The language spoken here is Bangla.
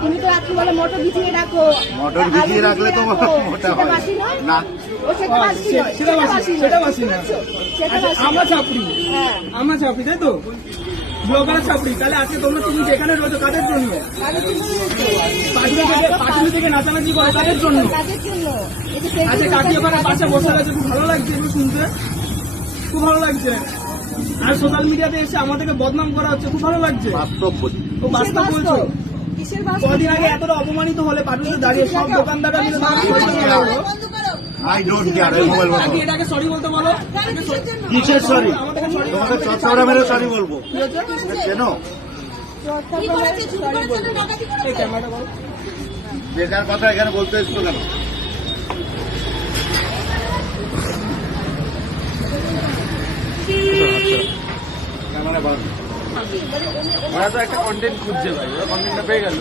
তুমি তো রাত্রি বলে মোটর ভিজিয়ে রাখো, মোটর ভিজিয়ে রাখলে তো মোটা হয় না। সেটা বাসি না। আমরা ছাপড়ি, আমরা ছাপড়ি, তাই তো ব্লগার ছাপড়ি। তাহলে আজকে তোমরা তুমি যেখানে রয়েছো কাদের জন্য? পাঁচুলি থেকে নাচানাচি করে কাদের জন্য? আচ্ছা কাকি ওখানে পাশে বসে আছে, খুব ভালো লাগছে এগুলো শুনতে, খুব ভালো লাগছে। আর সোশ্যাল মিডিয়াতে এসে আমাদেরকে বদনাম করা হচ্ছে, খুব ভালো লাগছে। বাস্তব বলি, ও বাস্তব বলছো। কদিন আগে এতটা অপমানিত হলে পাটুলিতে দাঁড়িয়ে সব দোকানদাররা মিলে আই ডোন্ট কেয়ার। এই মোবাইল বলো, এটাকে সরি বলতে বলো। কিসের সরি? তোমাকে চচ্চড়া মেরে সরি বলবো, চেনো? এই ক্যামেরাটা বলো। বেকার কথা এখানে বলতে এসছো কেন? ক্যামেরা বন্ধ। ওরা তো একটা কন্টেন্ট খুঁজছে ভাই, ওরা কন্টেন্টটা পেয়ে গেল।